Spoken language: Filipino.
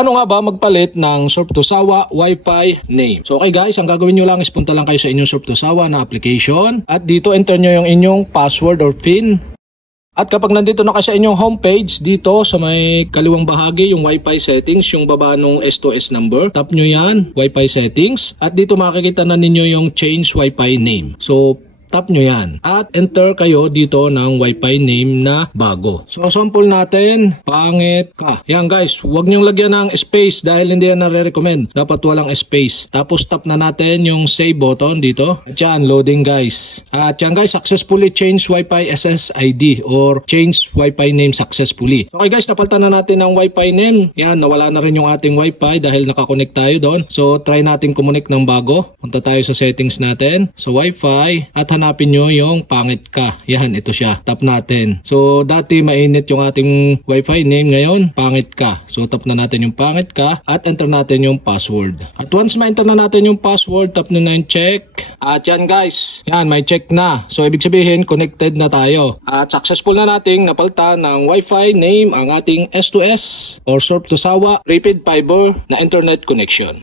Paano nga ba magpalit ng Surf2Sawa Wi-Fi name? So okay guys, ang gagawin nyo lang is punta lang kayo sa inyong Surf2Sawa na application at dito enter nyo yung inyong password or PIN. At kapag nandito na kayo sa inyong homepage, dito sa may kaliwang bahagi yung Wi-Fi settings, yung baba nung S2S number, tap nyo yan, Wi-Fi settings, at dito makikita na ninyo yung change Wi-Fi name. So tap nyo yan at enter kayo dito ng Wi-Fi name na bago. So sample natin, pangit ka. Yan guys, huwag nyong lagyan ng space dahil hindi yan nare-recommend. Dapat walang space. Tapos tap na natin yung save button dito. At yan, loading guys. At yan guys, successfully change Wi-Fi SSID or change Wi-Fi name successfully. So okay guys, napalitan na natin ng Wi-Fi name. Yan, nawala na rin yung ating Wi-Fi dahil nakakonect tayo doon. So try natin connect ng bago. Punta tayo sa settings natin. So Wi-Fi at hanapin nyo yung pangit ka. Yan, ito siya. Tap natin. So, dati mainit yung ating Wi-Fi name. Ngayon, pangit ka. So, tap na natin yung pangit ka at enter natin yung password. At once ma-enter na natin yung password, tap nyo na yung check. At yan guys. Yan, may check na. So, ibig sabihin, connected na tayo. At successful na nating napalitan ng Wi-Fi name ang ating S2S or Surf2Sawa Prepaid Fiber na internet connection.